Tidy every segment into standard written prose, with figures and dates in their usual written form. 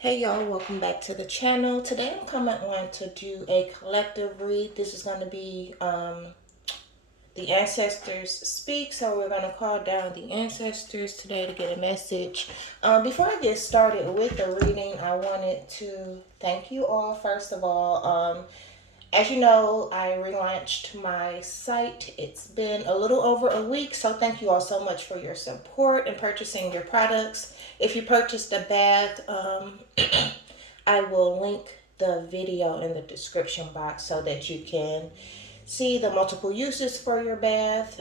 Hey y'all, welcome back to the channel. Today I'm coming on to do a collective read. This is going to be the ancestors speak. So we're going to call down the ancestors today to get a message. Before I get started with the reading, I wanted to thank you all first of all. As you know, I relaunched my site. It's been a little over a week, so thank you all so much for your support and purchasing your products. If you purchased a bath, I will link the video in the description box so that you can see the multiple uses for your bath.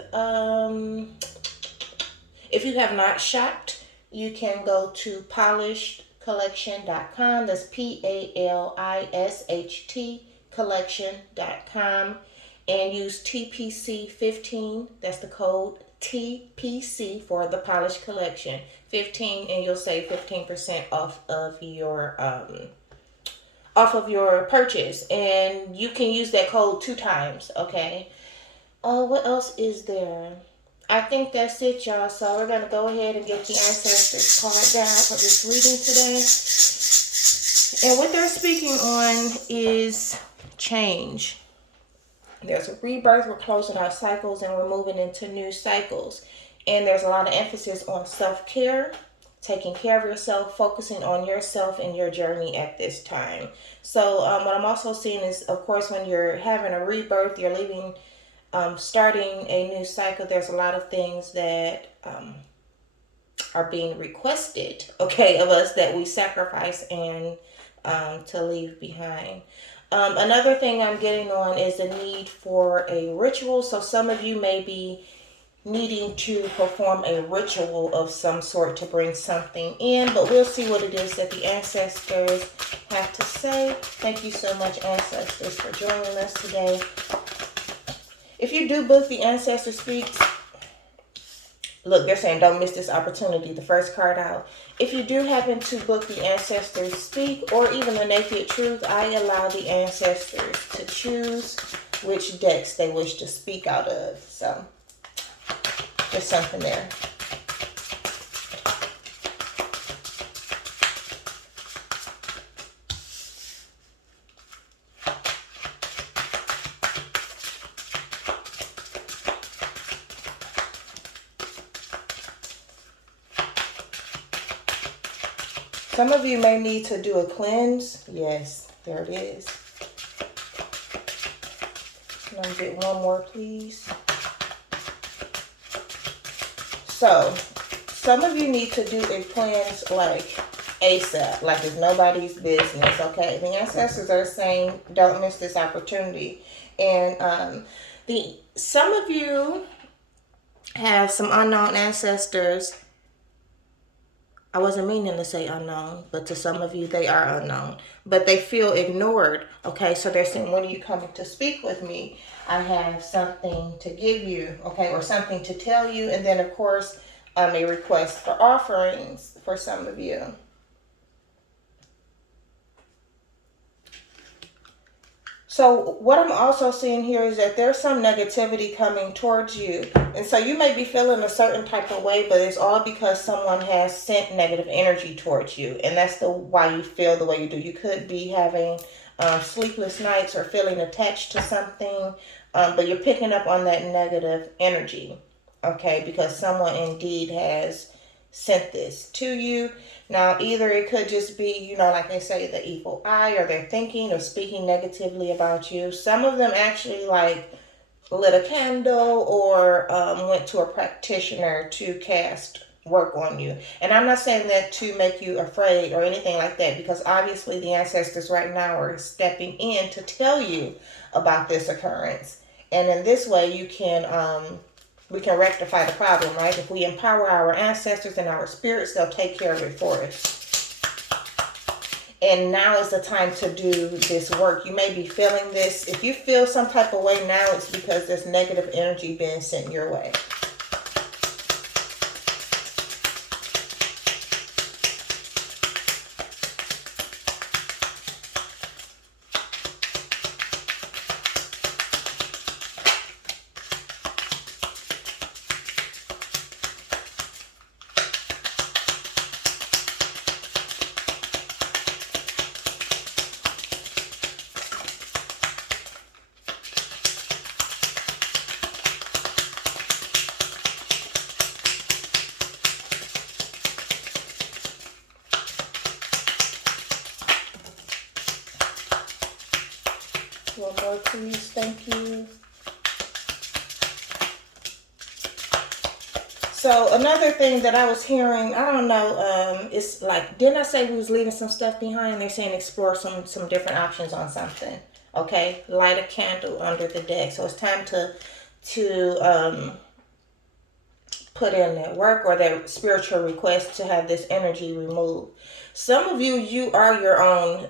If you have not shopped, you can go to PÄLISHT That's PALISHT collection.com and use TPC15. That's the code TPC for the Polished Collection 15, and you'll save 15% off of your purchase. And you can use that code 2 times. Okay. What else is there? I think that's it, y'all. So we're gonna go ahead and get the ancestors card down for this reading today. And what they're speaking on is change. There's a rebirth. We're closing our cycles and we're moving into new cycles. And there's a lot of emphasis on self-care, taking care of yourself, focusing on yourself and your journey at this time. So what I'm also seeing is, of course, when you're having a rebirth, you're leaving, starting a new cycle, there's a lot of things that are being requested, okay, of us that we sacrifice and to leave behind. Another thing I'm getting on is the need for a ritual. So some of you may be needing to perform a ritual of some sort to bring something in, but we'll see what it is that the ancestors have to say. Thank you so much, ancestors, for joining us today. If you do book the Ancestor Speaks, look, they're saying don't miss this opportunity. The first card out. If you do happen to book the Ancestors Speak or even the Naked Truth, I allow the ancestors to choose which decks they wish to speak out of. So, just something there. Some of you may need to do a cleanse. Yes, there it is. Let me get one more, please. So, some of you need to do a cleanse like ASAP, like it's nobody's business, okay? The ancestors are saying don't miss this opportunity. And some of you have some unknown ancestors. I wasn't meaning to say unknown, but to some of you, they are unknown. But they feel ignored, okay? So they're saying, when are you coming to speak with me? I have something to give you, okay? Or something to tell you. And then, of course, a request for offerings for some of you. So what I'm also seeing here is that there's some negativity coming towards you. And so you may be feeling a certain type of way, but it's all because someone has sent negative energy towards you. And that's why you feel the way you do. You could be having sleepless nights or feeling attached to something, but you're picking up on that negative energy, okay? Because someone indeed has sent this to you. Now, either it could just be, like they say, the evil eye, or they're thinking or speaking negatively about you. Some of them actually lit a candle or went to a practitioner to cast work on you. And I'm not saying that to make you afraid or anything like that, because obviously the ancestors right now are stepping in to tell you about this occurrence. And in this way, we can rectify the problem, right? If we empower our ancestors and our spirits, they'll take care of it for us. And now is the time to do this work. You may be feeling this. If you feel some type of way now, it's because there's negative energy being sent your way. One more, please. Thank you. So another thing that I was hearing, I don't know, it's like, didn't I say we was leaving some stuff behind? They're saying explore some different options on something. Okay, light a candle under the deck. So it's time to put in that work or that spiritual request to have this energy removed. Some of you are your own,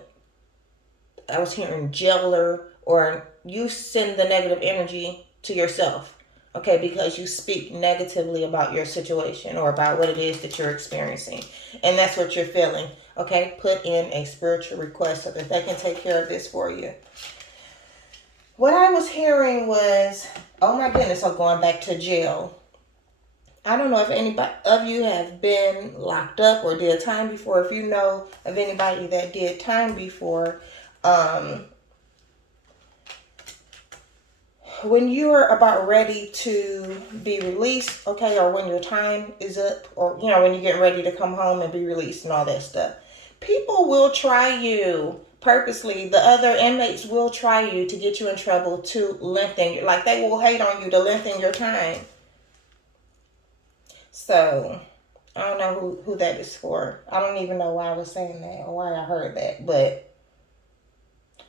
I was hearing, jailer, or you send the negative energy to yourself. Okay, because you speak negatively about your situation or about what it is that you're experiencing. And that's what you're feeling. Okay, put in a spiritual request so that they can take care of this for you. What I was hearing was, oh my goodness, I'm going back to jail. I don't know if anybody of you have been locked up or did time before. If you know of anybody that did time before, when you're about ready to be released, okay, or when your time is up, or when you're getting ready to come home and be released and all that stuff, people will try you purposely. The other inmates will try you to get you in trouble, to lengthen, like they will hate on you to lengthen your time. So I don't know who that is for. I don't even know why I was saying that or why I heard that, but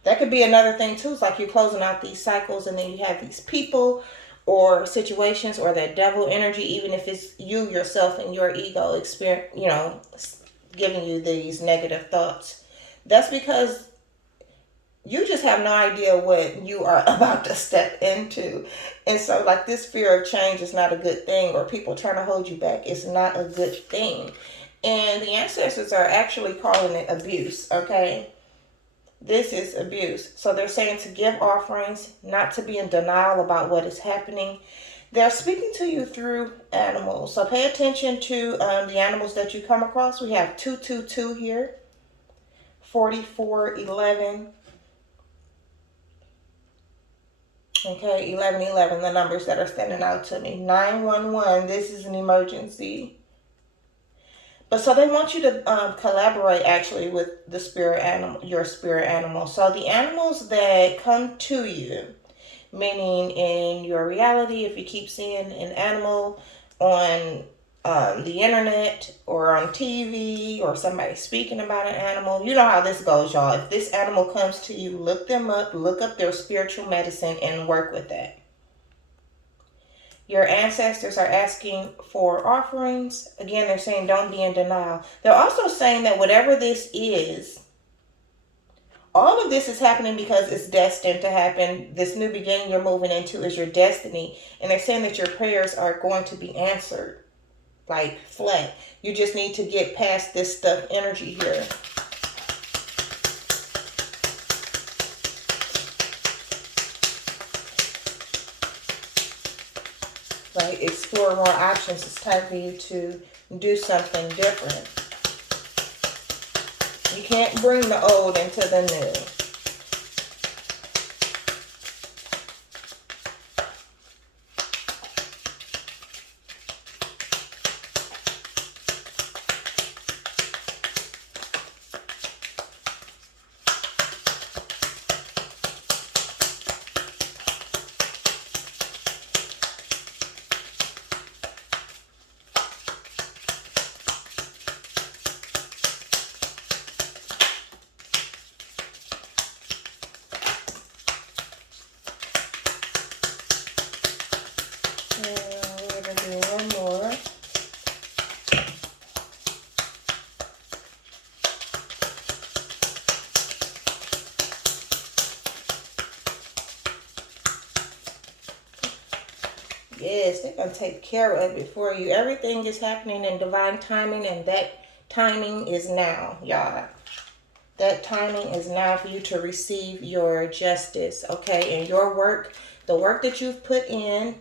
that could be another thing too. It's like you're closing out these cycles and then you have these people or situations or that devil energy, even if it's you yourself and your ego experience, giving you these negative thoughts. That's because you just have no idea what you are about to step into. And so like this fear of change is not a good thing, or people trying to hold you back is not a good thing. And the ancestors are actually calling it abuse, okay? This is abuse. So they're saying to give offerings, not to be in denial about what is happening. They're speaking to you through animals. So pay attention to the animals that you come across. We have 222 here, 4411. Okay, 1111, the numbers that are standing out to me. 911, this is an emergency. But so they want you to collaborate actually with the spirit animal, your spirit animal. So the animals that come to you, meaning in your reality, if you keep seeing an animal on the internet or on TV or somebody speaking about an animal, you know how this goes, y'all. If this animal comes to you, look them up, look up their spiritual medicine and work with that. Your ancestors are asking for offerings. Again, they're saying don't be in denial. They're also saying that whatever this is, all of this is happening because it's destined to happen. This new beginning you're moving into is your destiny. And they're saying that your prayers are going to be answered. Like flat. You just need to get past this stuff energy here. Right? Explore more options. It's time for you to do something different. You can't bring the old into the new. Yes, they're going to take care of it for you. Everything is happening in divine timing, and that timing is now, y'all. That timing is now for you to receive your justice, okay? And your work, the work that you've put in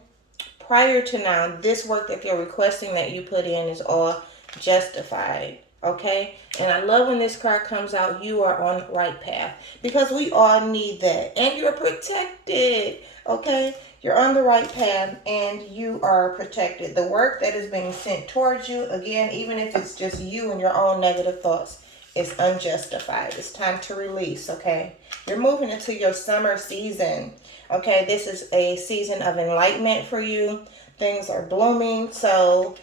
prior to now, this work that they're requesting that you put in is all justified, okay? And I love when this card comes out, you are on the right path, because we all need that. And you're protected, okay? You're on the right path and you are protected. The work that is being sent towards you, again, even if it's just you and your own negative thoughts, It's unjustified. It's time to release, okay? You're moving into your summer season, okay? This is a season of enlightenment for you. Things are blooming, so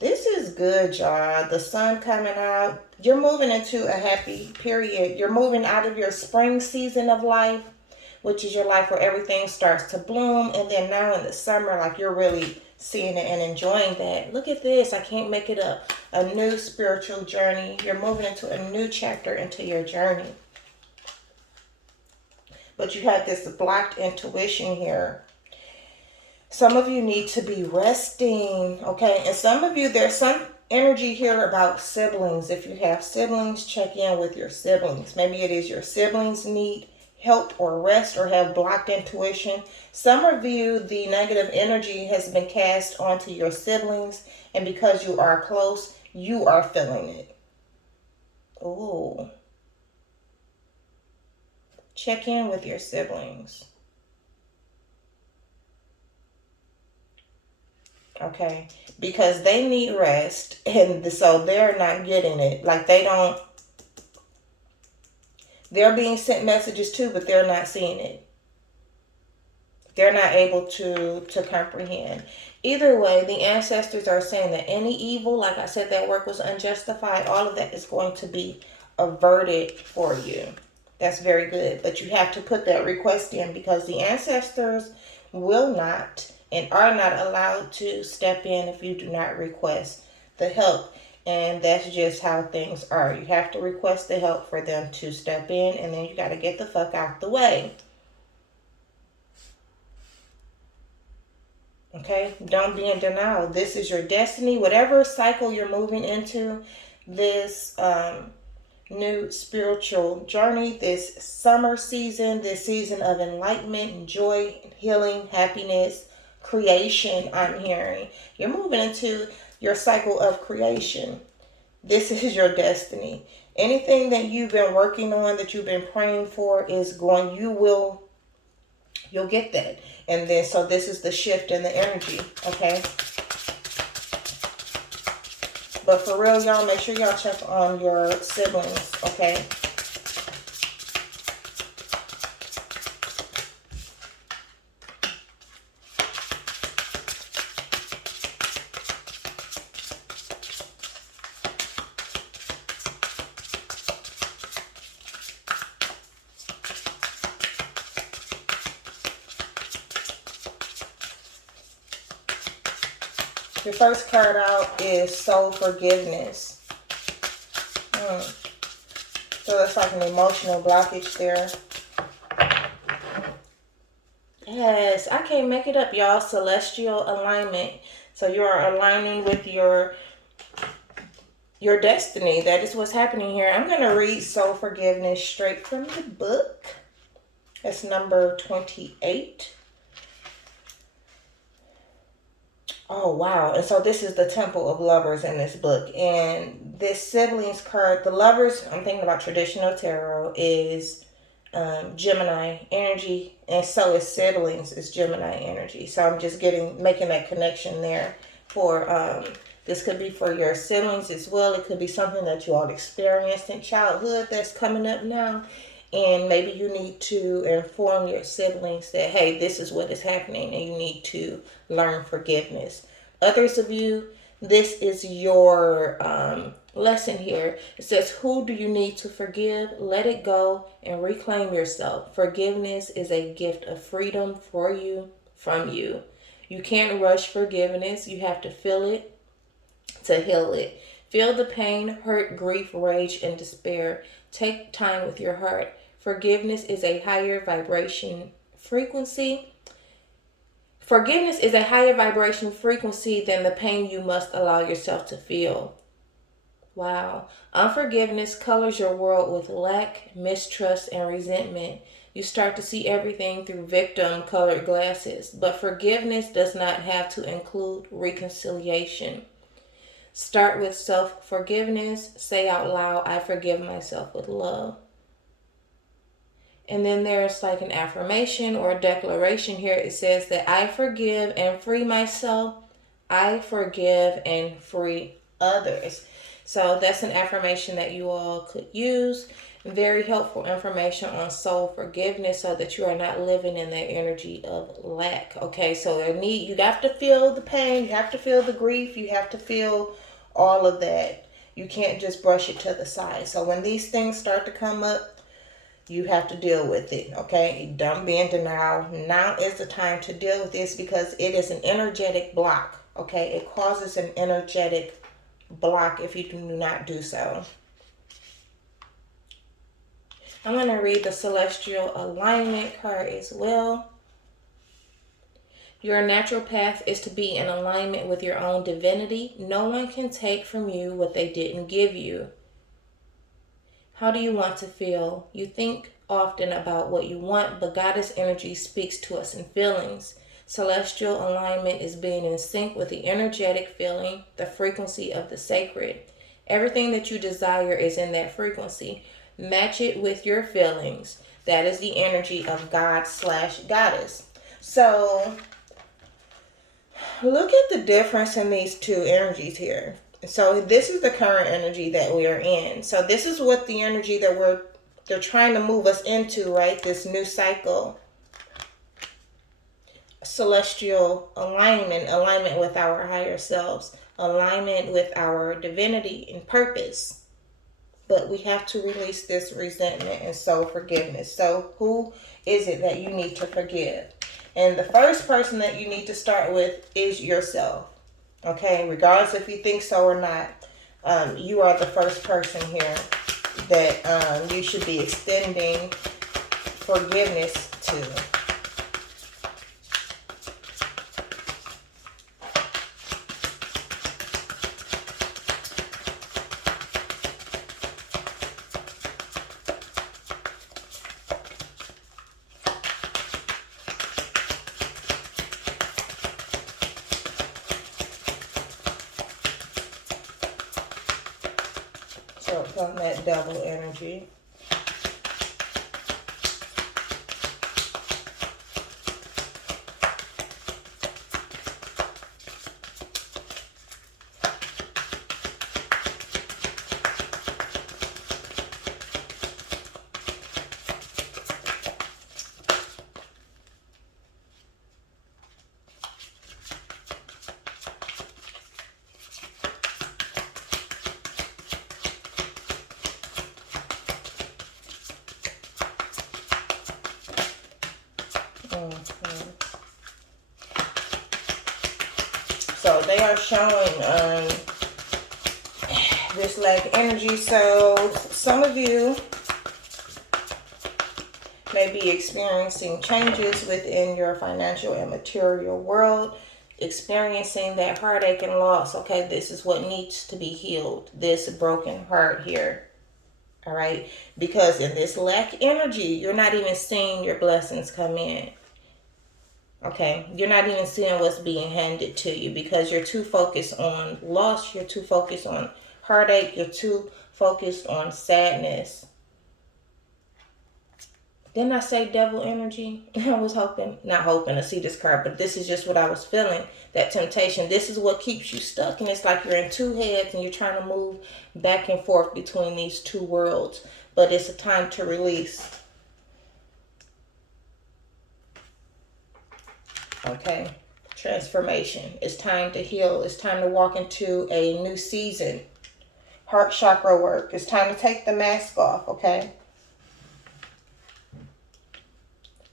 this is good, y'all. The sun coming out. You're moving into a happy period. You're moving out of your spring season of life, which is your life where everything starts to bloom. And then now in the summer, like you're really seeing it and enjoying that. Look at this. I can't make it up. A new spiritual journey. You're moving into a new chapter into your journey. But you have this blocked intuition here. Some of you need to be resting, okay? And some of you, there's some energy here about siblings. If you have siblings, check in with your siblings. Maybe it is your siblings need help or rest or have blocked intuition. Some of you, the negative energy has been cast onto your siblings, and because you are close, you are feeling it. Ooh. Check in with your siblings. Okay, because they need rest, and so they're not getting it. Like they're being sent messages too, but they're not seeing it. They're not able to comprehend. Either way, the ancestors are saying that any evil, like I said, that work was unjustified. All of that is going to be averted for you. That's very good. But you have to put that request in, because the ancestors will not and are not allowed to step in if you do not request the help. And that's just how things are. You have to request the help for them to step in, and then you got to get the fuck out the way. Okay? Don't be in denial. This is your destiny. Whatever cycle you're moving into, this new spiritual journey, this summer season, this season of enlightenment, joy, healing, happiness, creation, I'm hearing. You're moving into your cycle of creation. This is your destiny. Anything that you've been working on, that you've been praying for, is going, you'll get that. And then, so this is the shift in the energy, okay? But for real, y'all, make sure y'all check on your siblings, okay? Your first card out is soul forgiveness. So that's like an emotional blockage there. Yes, I can't make it up, y'all. Celestial alignment. So you are aligning with your destiny. That is what's happening here. I'm going to read soul forgiveness straight from the book. It's number 28. Oh, wow. And so this is the Temple of Lovers in this book. And this siblings card, the Lovers, I'm thinking about traditional tarot, is Gemini energy. And so is siblings is Gemini energy. So I'm just making that connection there for, this could be for your siblings as well. It could be something that you all experienced in childhood that's coming up now. And maybe you need to inform your siblings that, hey, this is what is happening, and you need to learn forgiveness. Others of you, this is your lesson here. It says, who do you need to forgive? Let it go and reclaim yourself. Forgiveness is a gift of freedom for you, from you. You can't rush forgiveness. You have to feel it to heal it. Feel the pain, hurt, grief, rage, and despair. Take time with your heart. Forgiveness is a higher vibration frequency. Forgiveness is a higher vibration frequency than the pain you must allow yourself to feel. Wow. Unforgiveness colors your world with lack, mistrust, and resentment. You start to see everything through victim-colored glasses. But forgiveness does not have to include reconciliation. Start with self-forgiveness. Say out loud, I forgive myself with love. And then there's like an affirmation or a declaration here. It says that I forgive and free myself. I forgive and free others. So that's an affirmation that you all could use. Very helpful information on soul forgiveness so that you are not living in that energy of lack. Okay, so you have to feel the pain, you have to feel the grief, you have to feel all of that. You can't just brush it to the side. So when these things start to come up, you have to deal with it. Okay, don't be in denial. Now is the time to deal with this because it is an energetic block. Okay, it causes an energetic block if you do not do so. I'm going to read the celestial alignment card as well. Your natural path is to be in alignment with your own divinity. No one can take from you what they didn't give you. How do you want to feel? You think often about what you want, but goddess energy speaks to us in feelings. Celestial alignment is being in sync with the energetic feeling, the frequency of the sacred. Everything that you desire is in that frequency. Match it with your feelings. That is the energy of God/goddess. So look at the difference in these two energies here. So this is the current energy that we are in. So this is what the energy that they're trying to move us into, right? This new cycle. Celestial alignment with our higher selves, alignment with our divinity and purpose. But we have to release this resentment and soul forgiveness. So who is it that you need to forgive? And the first person that you need to start with is yourself. Okay, regardless if you think so or not, you are the first person here that you should be extending forgiveness to. From that double energy. So they are showing this lack energy. So some of you may be experiencing changes within your financial and material world, experiencing that heartache and loss. Okay, this is what needs to be healed, this broken heart here. All right, because in this lack energy, you're not even seeing your blessings come in. Okay, you're not even seeing what's being handed to you because you're too focused on loss, you're too focused on heartache, you're too focused on sadness. Didn't I say devil energy? I was not hoping to see this card, but this is just what I was feeling, that temptation. This is what keeps you stuck, and it's like you're in two heads and you're trying to move back and forth between these two worlds, but it's a time to release. Okay, transformation. It's time to heal. It's time to walk into a new season. Heart chakra work. It's time to take the mask off, okay?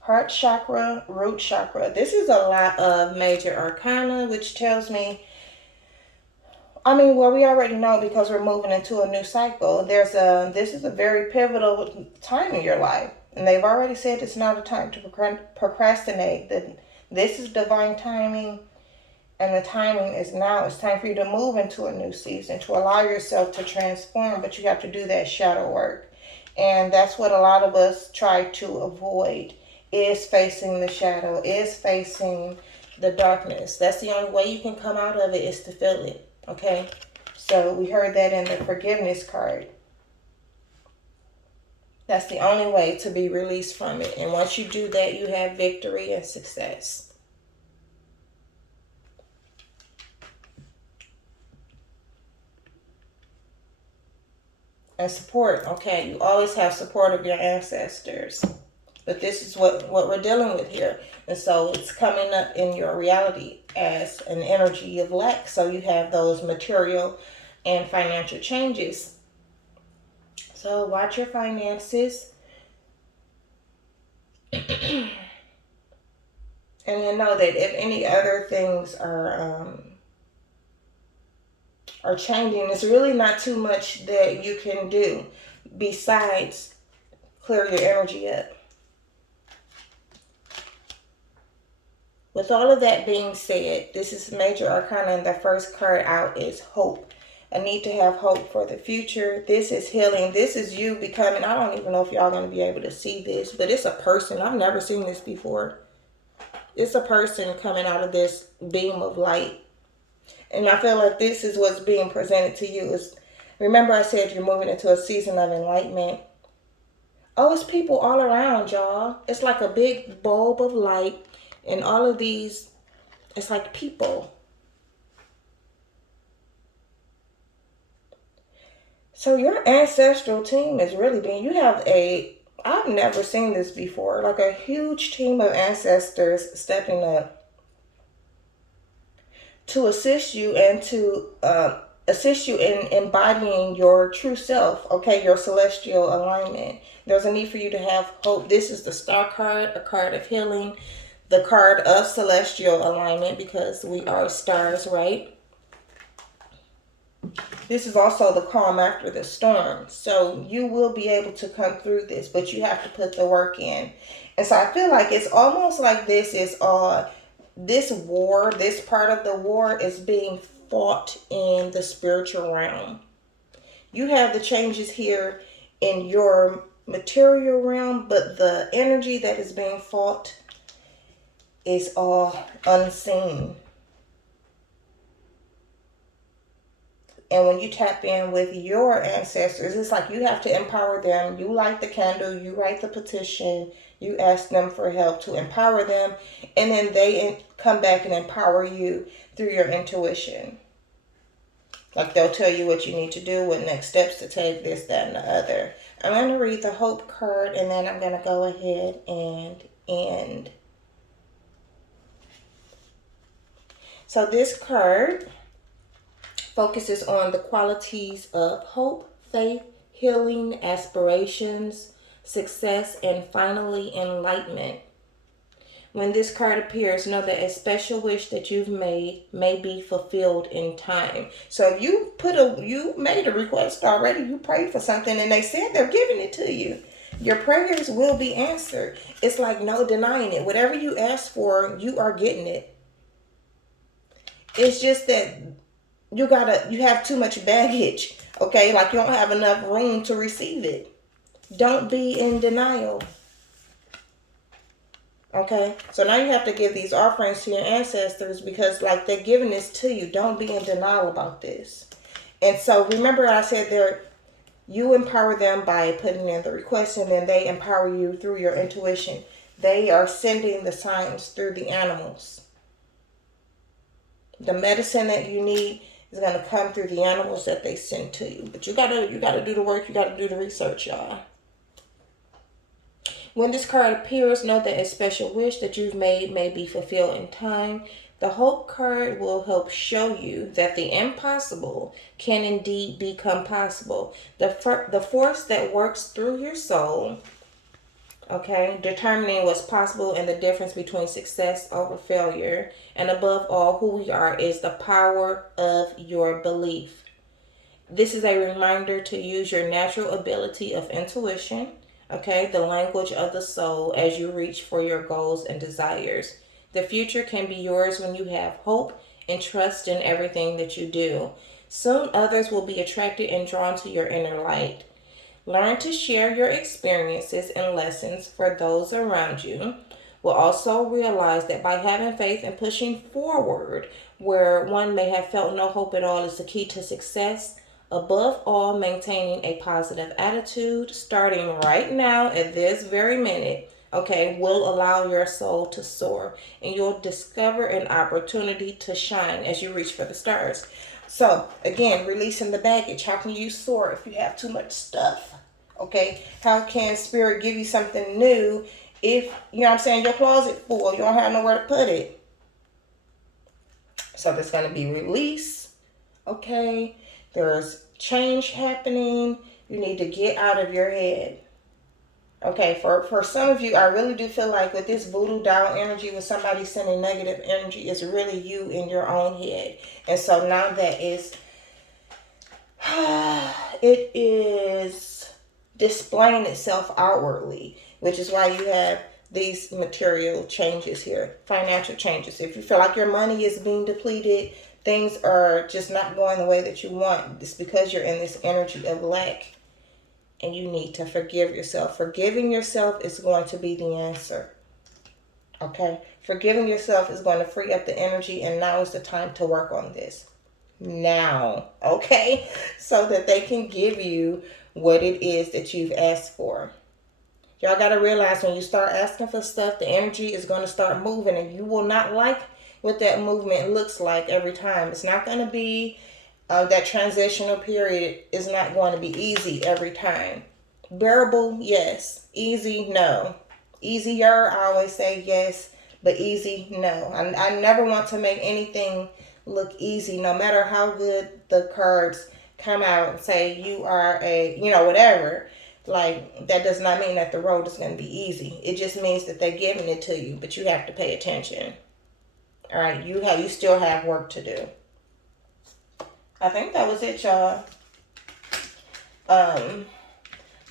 Heart chakra, root chakra. This is a lot of major arcana, which tells me, well, we already know because we're moving into a new cycle. This is a very pivotal time in your life. And they've already said it's not a time to procrastinate. This is divine timing, and the timing is now. It's time for you to move into a new season, to allow yourself to transform, but you have to do that shadow work. And that's what a lot of us try to avoid, is facing the shadow, is facing the darkness. That's the only way you can come out of it, is to feel it, okay? So we heard that in the forgiveness card. That's the only way to be released from it. And once you do that, you have victory and success. and support. Okay, you always have support of your ancestors. But this is what we're dealing with here. And so it's coming up in your reality as an energy of lack. So you have those material and financial changes. So watch your finances. And you know that if any other things are changing, it's really not too much that you can do besides clear your energy up. With all of that being said, this is major arcana, and the first card out is hope. I need to have hope for the future. This is healing. This is you becoming, I don't even know if y'all going to be able to see this, but it's a person. I've never seen this before. It's a person coming out of this beam of light. And I feel like this is what's being presented to you. Remember I said you're moving into a season of enlightenment. Oh, it's people all around, y'all. It's like a big bulb of light. And all of these, it's like people. So your ancestral team is really being, you have I've never seen this before, like a huge team of ancestors stepping up to assist you and to assist you in embodying your true self, okay, your celestial alignment. There's a need for you to have hope. This is the Star card, a card of healing. The card of celestial alignment, because we are stars, right? This is also the calm after the storm. So you will be able to come through this, but you have to put the work in. And so I feel like it's almost like this is this war, this part of the war is being fought in the spiritual realm. You have the changes here in your material realm, but the energy that is being fought is all unseen. And when you tap in with your ancestors, it's like you have to empower them. You light the candle, you write the petition, you ask them for help to empower them, and then they come back and empower you through your intuition. Like they'll tell you what you need to do, what next steps to take, this, that, and the other. I'm going to read the Hope card, and then I'm going to go ahead and end. So this card focuses on the qualities of hope, faith, healing, aspirations, success, and finally enlightenment. When this card appears, know that a special wish that you've made may be fulfilled in time. So if you made a request already, you prayed for something and they said they're giving it to you. Your prayers will be answered. It's like no denying it. Whatever you ask for, you are getting it. It's just that you have too much baggage, okay? Like you don't have enough room to receive it. Don't be in denial. Okay? So now you have to give these offerings to your ancestors because like they're giving this to you. Don't be in denial about this. And so remember I said you empower them by putting in the request, and then they empower you through your intuition. They are sending the signs through the animals. The medicine that you need is going to come through the animals that they send to you. But you gotta do the work. You gotta do the research, y'all. When this card appears, know that a special wish that you've made may be fulfilled in time. The Hope card will help show you that the impossible can indeed become possible. The force that works through your soul, okay, determining what's possible and the difference between success over failure, and above all, who we are, is the power of your belief. This is a reminder to use your natural ability of intuition, okay, the language of the soul, as you reach for your goals and desires. The future can be yours when you have hope and trust in everything that you do. Soon others will be attracted and drawn to your inner light. Learn to share your experiences and lessons for those around you. We'll also realize that by having faith and pushing forward where one may have felt no hope at all is the key to success. Above all, maintaining a positive attitude, starting right now at this very minute, okay, will allow your soul to soar, and you'll discover an opportunity to shine as you reach for the stars. So, again, releasing the baggage. How can you soar if you have too much stuff? Okay? How can Spirit give you something new if, you know what I'm saying, your closet full, you don't have nowhere to put it? So, there's going to be release. Okay? There's change happening. You need to get out of your head. Okay, for some of you, I really do feel like with this voodoo doll energy, with somebody sending negative energy, it's really you in your own head. And so now that it is displaying itself outwardly, which is why you have these material changes here, financial changes. If you feel like your money is being depleted, things are just not going the way that you want, it's because you're in this energy of lack. And you need to forgive yourself. Forgiving yourself is going to be the answer. Okay? Forgiving yourself is going to free up the energy, and now is the time to work on this. Now. Okay? So that they can give you what it is that you've asked for. Y'all got to realize when you start asking for stuff, the energy is going to start moving, and you will not like what that movement looks like every time. It's not going to be... that transitional period is not going to be easy every time. Bearable, yes. Easy, no. Easier, I always say yes, but easy, no. I never want to make anything look easy, no matter how good the cards come out and say you are a, whatever. Like, that does not mean that the road is going to be easy. It just means that they're giving it to you, but you have to pay attention. All right, you still have work to do. I think that was it, y'all.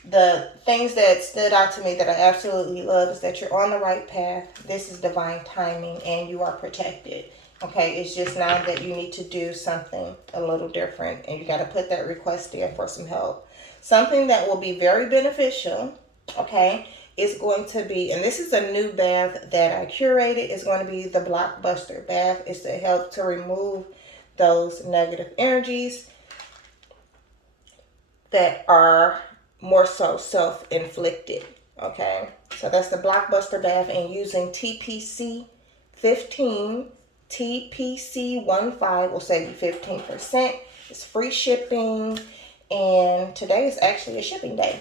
The things that stood out to me that I absolutely love is that you're on the right path. This is divine timing, and you are protected. Okay, it's just now that you need to do something a little different, and you got to put that request in for some help. Something that will be very beneficial, okay, is going to be, and this is a new bath that I curated, is going to be the Blockbuster bath. It's to help to remove those negative energies that are more so self-inflicted. Okay, so that's the Blockbuster bath, and using TPC 15, TPC 15 will save you 15%. It's free shipping, and today is actually a shipping day.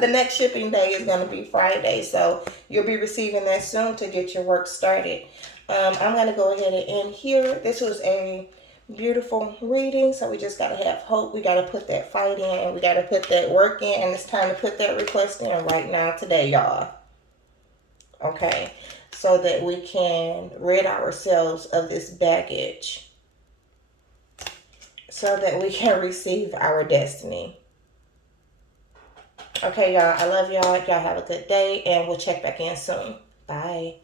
The next shipping day is going to be Friday, so you'll be receiving that soon to get your work started. I'm going to go ahead and end here. This was a beautiful reading, so we just got to have hope. We got to put that fight in, and we got to put that work in, and it's time to put that request in right now today, y'all. Okay, so that we can rid ourselves of this baggage, so that we can receive our destiny. Okay, y'all, I love y'all. Y'all have a good day, and we'll check back in soon. Bye.